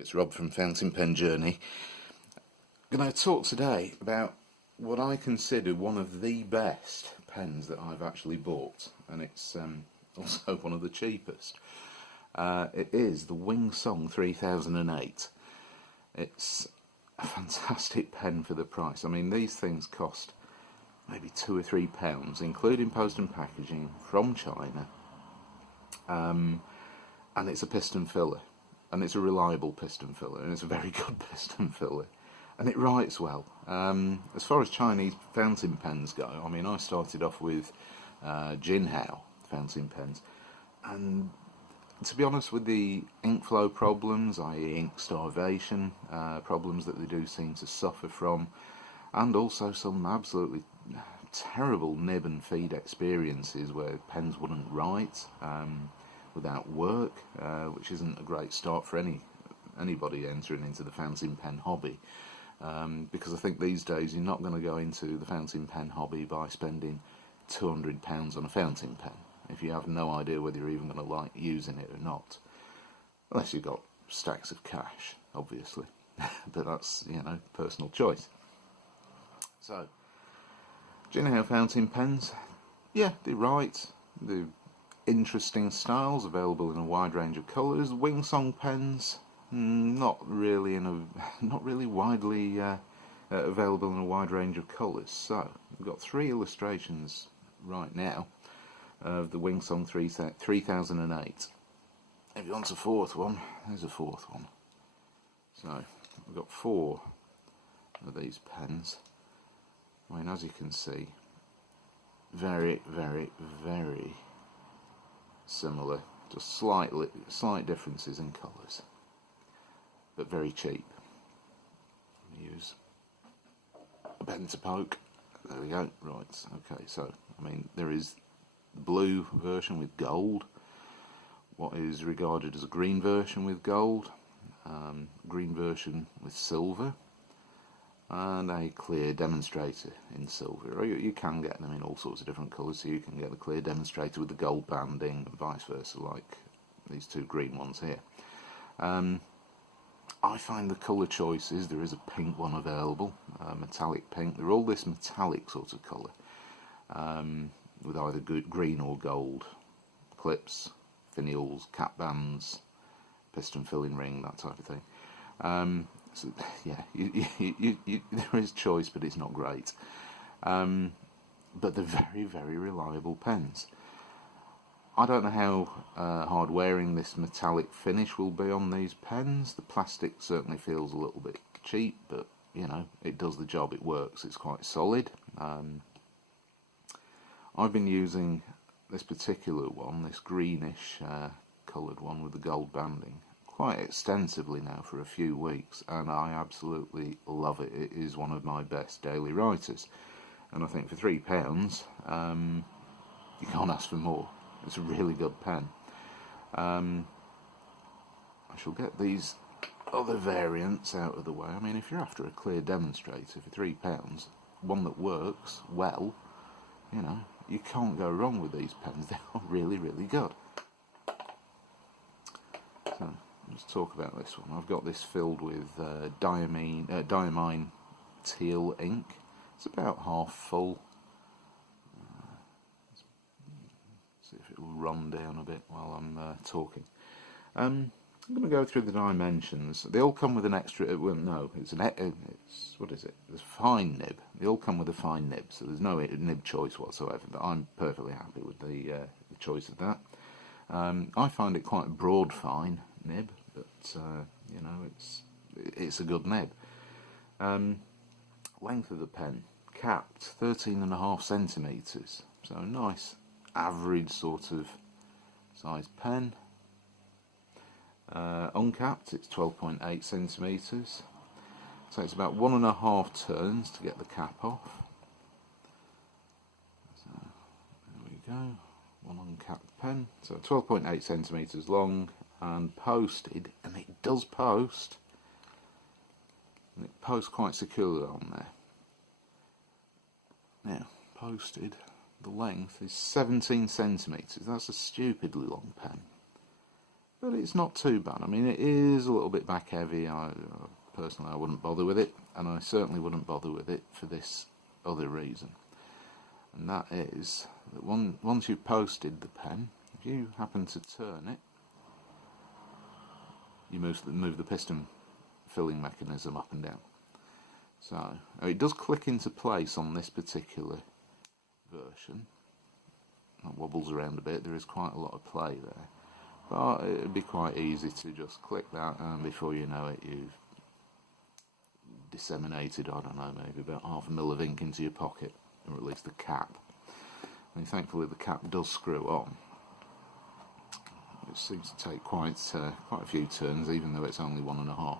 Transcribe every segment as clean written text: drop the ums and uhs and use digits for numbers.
It's Rob from Fountain Pen Journey. I'm going to talk today about what I consider one of the best pens that I've actually bought, and it's also one of the cheapest. It is the Wing Song 3008. It's a fantastic pen for the price. I mean, these things cost maybe £2 or £3, including post and packaging, from China, and it's a piston filler. And it's a reliable piston filler, and it's a very good piston filler, and it writes well. As far as Chinese fountain pens go, I mean, I started off with Jinhao fountain pens, and to be honest, with the ink flow problems, i.e. ink starvation, problems that they do seem to suffer from, and also some absolutely terrible nib and feed experiences where pens wouldn't write without work, which isn't a great start for anybody entering into the fountain pen hobby, because I think these days you're not going to go into the fountain pen hobby by spending £200 on a fountain pen if you have no idea whether you're even going to like using it or not, unless you've got stacks of cash, obviously. But that's, personal choice. So Jinhao fountain pens, yeah, they write. They're interesting styles, available in a wide range of colours. Wing Song pens, not really widely available in a wide range of colours. So we've got 3 illustrations right now of the Wing Song 3008. If you want a 4th one, there's a 4th one. So we've got 4 of these pens. I mean, as you can see, very, very, very similar, just slight differences in colours, but very cheap. Use a pen to poke. There we go. Right. Okay. So I mean, there is the blue version with gold, what is regarded as a green version with gold, green version with silver, and a clear demonstrator in silver. Or you can get them in all sorts of different colours, so you can get the clear demonstrator with the gold banding and vice versa, like these 2 green ones here. I find the colour choices, there is a pink one available, metallic pink. They're all this metallic sort of colour, with either green or gold. Clips, finials, cap bands, piston filling ring, that type of thing. So, yeah, there is choice, but it's not great. But they're very, very reliable pens. I don't know how hard wearing this metallic finish will be on these pens. The plastic certainly feels a little bit cheap, but it does the job, it works, it's quite solid. I've been using this particular one, this greenish coloured one with the gold banding, quite extensively now for a few weeks, and I absolutely love it. It is one of my best daily writers, and I think for £3 you can't ask for more. It's a really good pen. I shall get these other variants out of the way. I mean, if you're after a clear demonstrator for £3, one that works well, you can't go wrong with these pens. They are really, really good. So let's talk about this one. I've got this filled with diamine teal ink. It's about half full. See if it will run down a bit while I'm talking. I'm going to go through the dimensions. They all come with an extra. Well, no, it's what is it? It's a fine nib. They all come with a fine nib, so there's no nib choice whatsoever. But I'm perfectly happy with the choice of that. I find it quite a broad fine nib, but it's a good nib. Length of the pen capped 13.5 centimetres, so a nice average sort of size pen. Uncapped, it's 12.8 centimetres, so it's about 1.5 turns to get the cap off. So there we go, one uncapped pen, so 12.8 centimetres long, and posted, and it does post, and it posts quite securely on there. Now, posted, the length is 17 centimetres. That's a stupidly long pen. but it's not too bad. I mean, it is a little bit back heavy. Personally, I wouldn't bother with it, and I certainly wouldn't bother with it for this other reason. And that is that once you've posted the pen, if you happen to turn it, you move the piston filling mechanism up and down. So it does click into place on this particular version. It wobbles around a bit. There is quite a lot of play there, but it'd be quite easy to just click that, and before you know it, you've disseminated, I don't know, maybe about half a mil of ink into your pocket, or at least the cap. And thankfully the cap does screw on. It seems to take quite a few turns, even though it's only 1.5.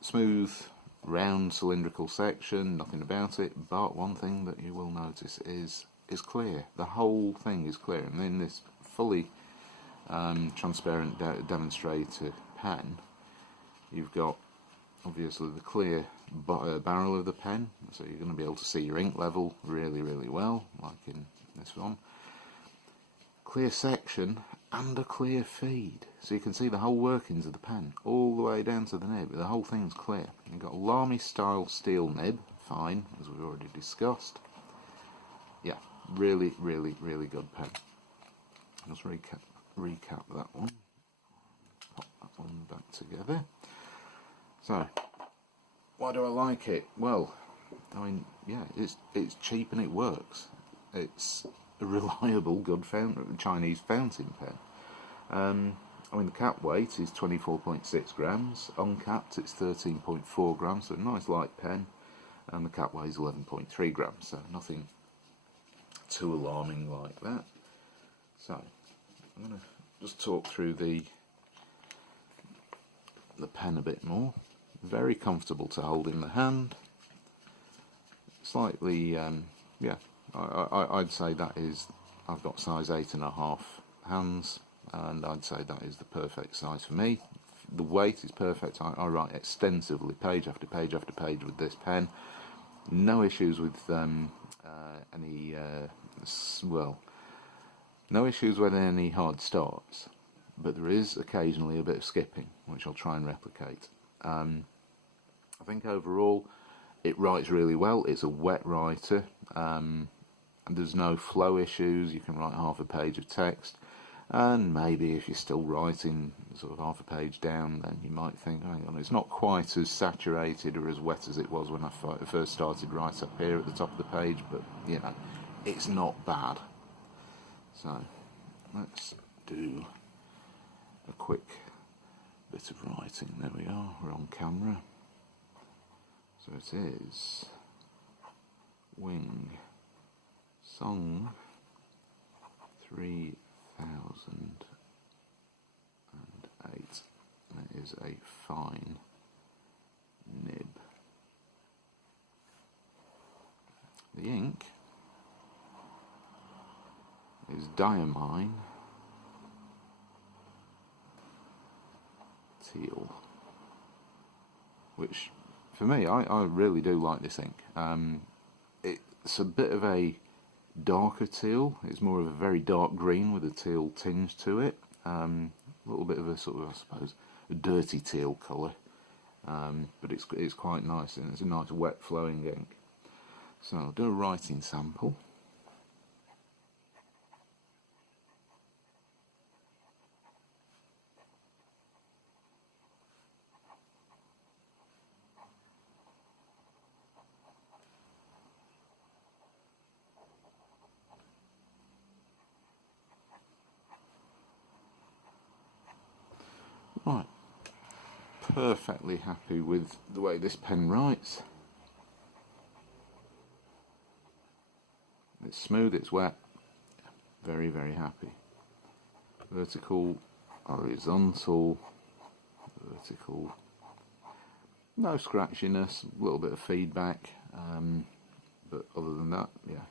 Smooth, round, cylindrical section, nothing about it, but one thing that you will notice is clear. The whole thing is clear, and in this fully transparent demonstrator pen, you've got obviously the clear barrel of the pen, so you're going to be able to see your ink level really, really well, like in this one. Clear section and a clear feed, so you can see the whole workings of the pen all the way down to the nib. The whole thing's clear. You've got a Lamy style steel nib, fine, as we've already discussed. Yeah, really, really, really good pen. Let's recap that one. Pop that one back together. So, why do I like it? Well, I mean, yeah, it's cheap and it works. It's a reliable, good Chinese fountain pen. I mean, the cap weight is 24.6 grams. Uncapped, it's 13.4 grams, so a nice light pen. And the cap weighs 11.3 grams, so nothing too alarming like that. So, I'm going to just talk through the pen a bit more. Very comfortable to hold in the hand. Slightly, yeah, I'd say that is, I've got size 8.5 hands, and I'd say that is the perfect size for me. The weight is perfect. I write extensively, page after page after page with this pen. No issues with no issues with any hard starts, but there is occasionally a bit of skipping, which I'll try and replicate. I think overall it writes really well. It's a wet writer, and there's no flow issues. You can write half a page of text, and maybe if you're still writing sort of half a page down, then you might think, hang on, it's not quite as saturated or as wet as it was when I first started right up here at the top of the page, but you know, it's not bad. So let's do a quick bit of writing. There we are, we're on camera. So it is Wing Song 3008. That is a fine nib. The ink is Diamine Teal, which for me, I really do like this ink. It's a bit of a darker teal. It's more of a very dark green with a teal tinge to it. A little bit of a sort of, I suppose, a dirty teal colour. But it's quite nice, and it's a nice wet flowing ink. So I'll do a writing sample. Right, perfectly happy with the way this pen writes. It's smooth, it's wet, very, very happy. Vertical, horizontal, vertical, no scratchiness, a little bit of feedback, but other than that, yeah.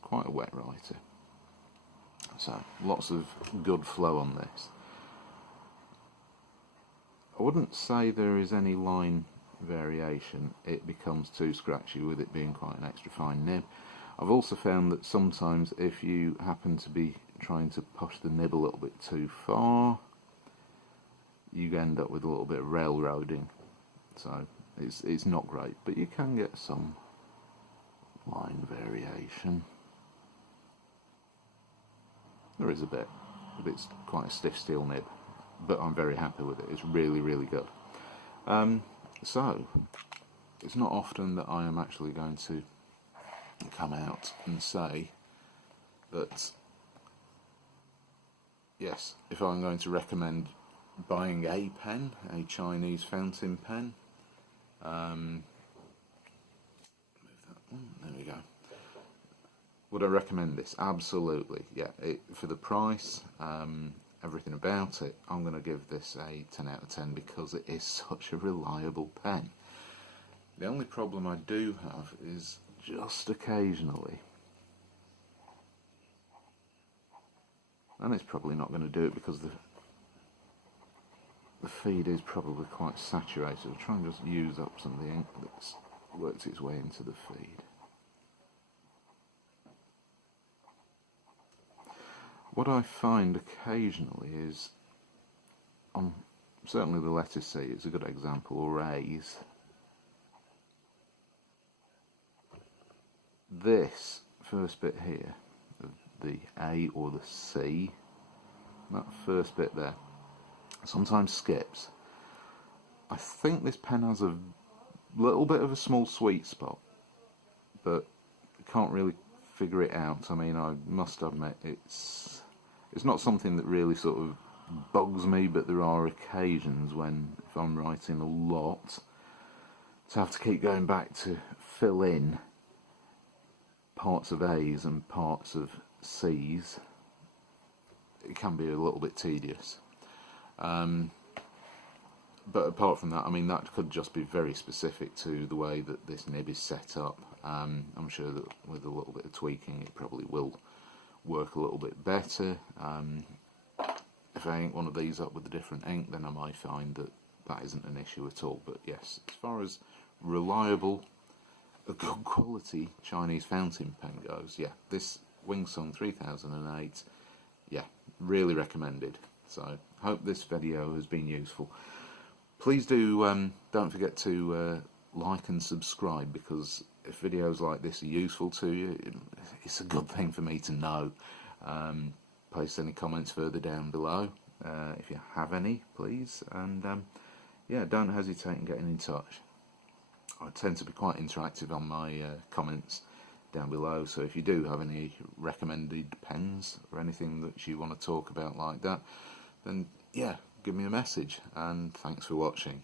Quite a wet writer. So, lots of good flow on this. I wouldn't say there is any line variation. It becomes too scratchy with it being quite an extra fine nib. I've also found that sometimes if you happen to be trying to push the nib a little bit too far, you end up with a little bit of railroading. So it's not great, but you can get some line variation. There is a bit, but it's quite a stiff steel nib, but I'm very happy with it. It's really, really good. So it's not often that I am actually going to come out and say that, yes, if I'm going to recommend buying a pen, a Chinese fountain pen, move that one, there we go. Would I recommend this? Absolutely, yeah. For the price, everything about it, I'm going to give this a 10 out of 10 because it is such a reliable pen. The only problem I do have is just occasionally, and it's probably not going to do it because the feed is probably quite saturated. I'll try and just use up some of the ink that's worked its way into the feed. What I find occasionally is, on certainly the letter C is a good example, or A's, this first bit here, the A or the C, that first bit there, sometimes skips. I think this pen has a little bit of a small sweet spot, but I can't really figure it out. I mean, I must admit it's not something that really sort of bugs me, but there are occasions when, if I'm writing a lot, to have to keep going back to fill in parts of A's and parts of C's, it can be a little bit tedious. But apart from that, I mean, that could just be very specific to the way that this nib is set up. I'm sure that with a little bit of tweaking it probably will work a little bit better. If I ink one of these up with a different ink, then I might find that that isn't an issue at all. But yes, as far as reliable, a good quality Chinese fountain pen goes, yeah, this Wingsung 3008, yeah, really recommended. So hope this video has been useful. Please do don't forget to like and subscribe, because if videos like this are useful to you, it's a good thing for me to know. Place any comments further down below if you have any, please, and yeah, don't hesitate in getting in touch. I tend to be quite interactive on my comments down below, so if you do have any recommended pens or anything that you want to talk about like that, then yeah, give me a message, and thanks for watching.